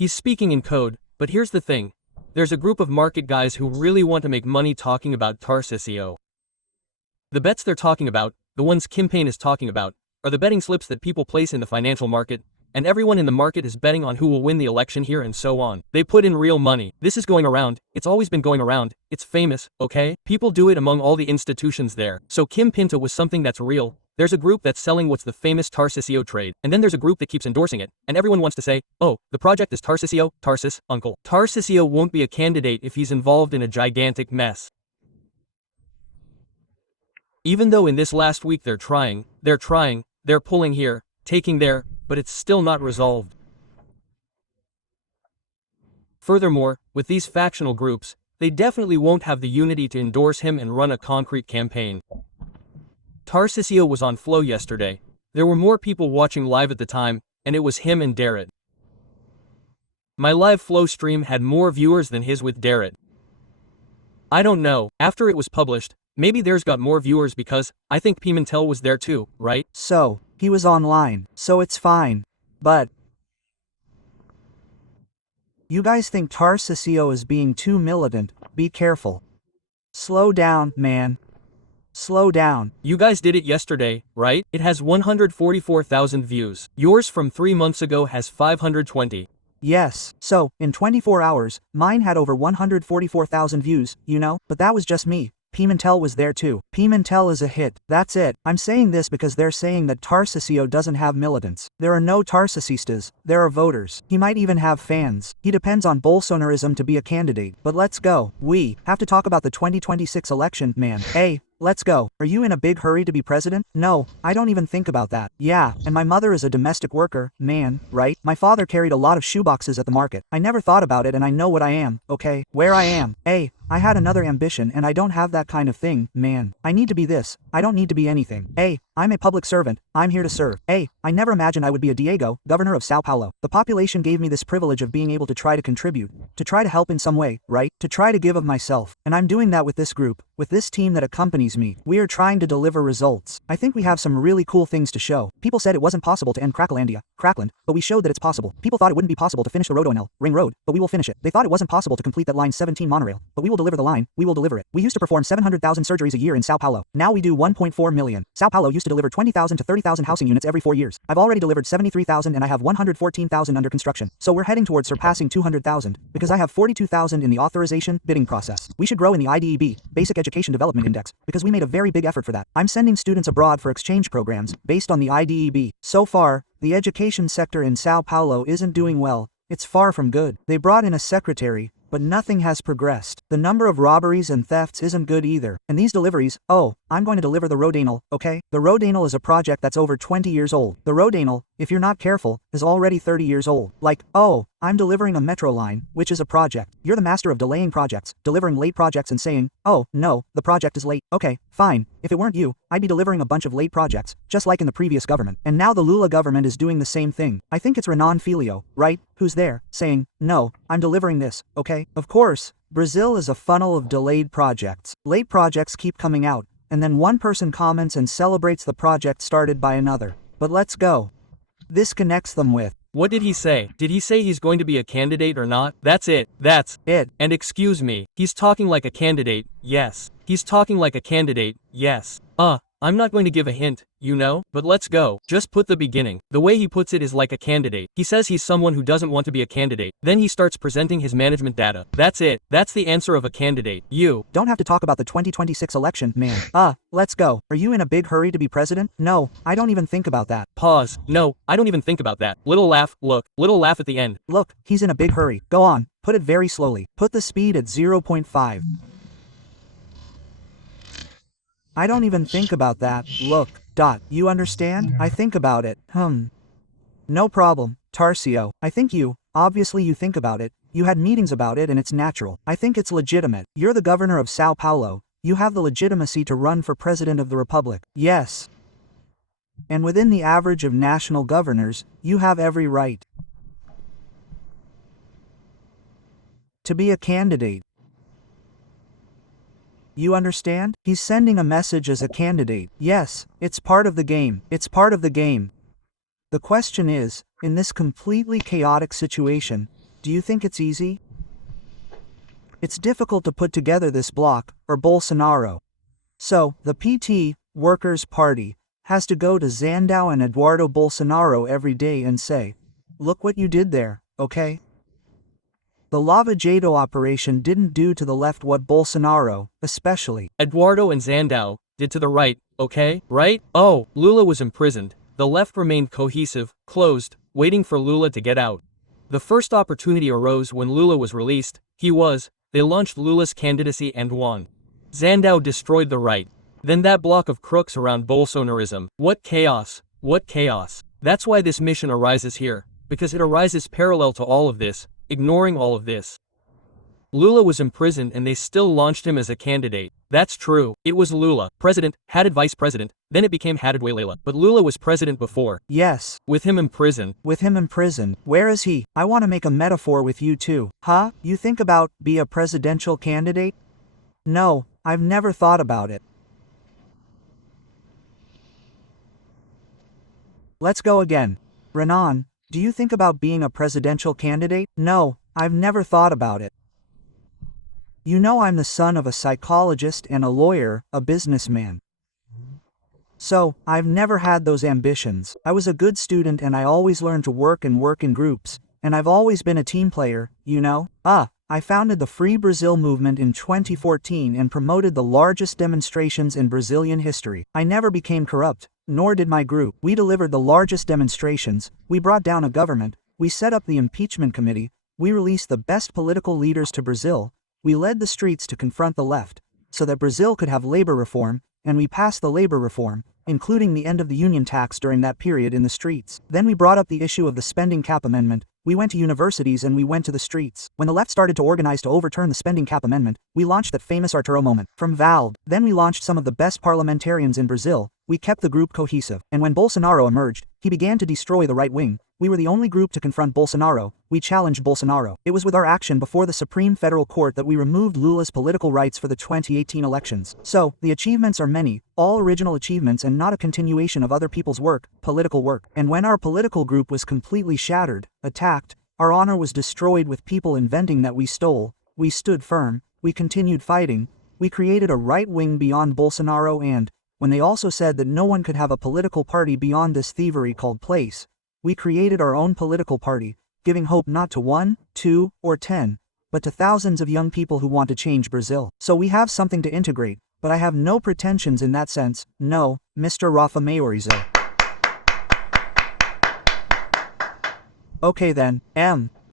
He's speaking in code, but here's the thing. There's a group of market guys who really want to make money talking about Tarcísio. The bets they're talking about, the ones Kim Payne is talking about, are the betting slips that people place in the financial market, and everyone in the market is betting on who will win the election here and so on. They put in real money. This is going around, it's always been going around, it's famous, okay? People do it among all the institutions there. So Kim Pinto was something that's real. There's a group that's selling what's the famous Tarcísio trade, and then there's a group that keeps endorsing it, and everyone wants to say, oh, the project is Tarcísio, Tarsis, uncle. Tarcísio won't be a candidate if he's involved in a gigantic mess. Even though in this last week they're trying, they're pulling here, taking there, but it's still not resolved. Furthermore, with these factional groups, they definitely won't have the unity to endorse him and run a concrete campaign. Tarcísio was on Flow yesterday. There were more people watching live at the time, and it was him and Darrett. My live Flow stream had more viewers than his with Darrett. I don't know, after it was published, maybe theirs got more viewers because I think Pimentel was there too, right? So, he was online, so it's fine. But you guys think Tarcísio is being too militant, be careful. Slow down, man. Slow down. You guys did it yesterday, right? It has 144,000 views. Yours from 3 months ago has 520. Yes, so, in 24 hours, mine had over 144,000 views, you know, but that was just me. Pimentel was there too. Pimentel is a hit, that's it. I'm saying this because they're saying that Tarcísio doesn't have militants. There are no Tarcisistas, there are voters. He might even have fans. He depends on Bolsonarism to be a candidate. But let's go. We have to talk about the 2026 election, man. Hey, let's go. Are you in a big hurry to be president? No, I don't even think about that. Yeah, and my mother is a domestic worker, man, right? My father carried a lot of shoeboxes at the market. I never thought about it and I know what I am, okay? Where I am. Hey, I had another ambition and I don't have that kind of thing, man. I need to be this. I don't need to be anything. Hey, I'm a public servant. I'm here to serve. Hey, I never imagined I would be a Diego, governor of Sao Paulo. The population gave me this privilege of being able to try to contribute, to try to help in some way, right? To try to give of myself. And I'm doing that with this group, with this team that accompanies me. We are trying to deliver results. I think we have some really cool things to show. People said it wasn't possible to end Cracklandia, Crackland, but we showed that it's possible. People thought it wouldn't be possible to finish the Rodoanel, Ring Road, but we will finish it. They thought it wasn't possible to complete that line 17 monorail, but we will deliver the line, we will deliver it. We used to perform 700,000 surgeries a year in Sao Paulo. Now we do 1.4 million. Sao Paulo used to deliver 20,000 to 30,000 housing units every 4 years. I've already delivered 73,000 and I have 114,000 under construction. So we're heading towards surpassing 200,000, because I have 42,000 in the authorization bidding process. We should grow in the IDEB, Basic Education Development Index, because we made a very big effort for that. I'm sending students abroad for exchange programs, based on the IDEB. So far, the education sector in Sao Paulo isn't doing well. It's far from good. They brought in a secretary, but nothing has progressed. The number of robberies and thefts isn't good either. And these deliveries, oh, I'm going to deliver the Rodanel, okay? The Rodanel is a project that's over 20 years old. The Rodanel, if you're not careful, is already 30 years old. Like, oh, I'm delivering a metro line, which is a project. You're the master of delaying projects, delivering late projects and saying, oh, no, the project is late. Okay, fine. If it weren't you, I'd be delivering a bunch of late projects, just like in the previous government. And now the Lula government is doing the same thing. I think it's Renan Filho, right? Who's there, saying, no, I'm delivering this, okay? Of course, Brazil is a funnel of delayed projects. Late projects keep coming out, and then one person comments and celebrates the project started by another. But let's go. This connects them with. What did he say? Did he say he's going to be a candidate or not? That's it. That's it. And excuse me, he's talking like a candidate, yes. He's talking like a candidate, yes. I'm not going to give a hint, you know, but let's go. Just put the beginning. The way he puts it is like a candidate. He says he's someone who doesn't want to be a candidate. Then he starts presenting his management data. That's it. That's the answer of a candidate. You don't have to talk about the 2026 election, man. Let's go. Are you in a big hurry to be president? No, I don't even think about that. Pause. No, I don't even think about that. Little laugh, look, little laugh at the end. Look, he's in a big hurry. Go on. Put it very slowly. Put the speed at 0.5. I don't even think about that. Look, you understand? I think about it. No problem, Tarcísio. I think obviously you think about it. You had meetings about it and it's natural. I think it's legitimate. You're the governor of Sao Paulo. You have the legitimacy to run for president of the republic. Yes. And within the average of national governors, you have every right to be a candidate. You understand? He's sending a message as a candidate. Yes, it's part of the game. It's part of the game. The question is, in this completely chaotic situation, Do you think it's easy? It's difficult to put together this bloc, or Bolsonaro. So, the PT, Workers' Party, has to go to Santos and Eduardo Bolsonaro every day and say, "Look what you did there, okay?" The Lava Jato operation didn't do to the left what Bolsonaro, especially Eduardo and Santos, did to the right, okay? Right? Oh, Lula was imprisoned. The left remained cohesive, closed, waiting for Lula to get out. The first opportunity arose when Lula was released. They launched Lula's candidacy and won. Santos destroyed the right. Then that block of crooks around Bolsonarism. What chaos, what chaos. That's why this mission arises here, because it arises parallel to all of this, ignoring all of this. Lula was imprisoned and they still launched him as a candidate. That's true. It was Lula, president, Haddad vice president, then it became Haddad Walela. But Lula was president before. Yes. With him imprisoned. With him imprisoned. Where is he? I want to make a metaphor with you too. Huh? You think about be a presidential candidate? No, I've never thought about it. Let's go again. Renan, do you think about being a presidential candidate? No, I've never thought about it. You know I'm the son of a psychologist and a lawyer, a businessman. So, I've never had those ambitions. I was a good student and I always learned to work in groups, and I've always been a team player, you know? I founded the Free Brazil movement in 2014 and promoted the largest demonstrations in Brazilian history. I never became corrupt, nor did my group. We delivered the largest demonstrations, we brought down a government, we set up the impeachment committee, we released the best political leaders to Brazil, we led the streets to confront the left, so that Brazil could have labor reform, and we passed the labor reform, including the end of the union tax during that period in the streets. Then we brought up the issue of the spending cap amendment, we went to universities and we went to the streets. When the left started to organize to overturn the spending cap amendment, we launched that famous Arturo moment from Valde. Then we launched some of the best parliamentarians in Brazil, we kept the group cohesive. And when Bolsonaro emerged, he began to destroy the right wing. We were the only group to confront Bolsonaro, we challenged Bolsonaro. It was with our action before the Supreme Federal Court that we removed Lula's political rights for the 2018 elections. So, the achievements are many, all original achievements and not a continuation of other people's work, political work. And when our political group was completely shattered, attacked, our honor was destroyed with people inventing that we stole, we stood firm, we continued fighting, we created a right wing beyond Bolsonaro and, when they also said that no one could have a political party beyond this thievery called place, we created our own political party, giving hope not to 1, 2, or 10, but to thousands of young people who want to change Brazil. So we have something to integrate, but I have no pretensions in that sense, no, Mr. Rafa Mayorizo. Okay then,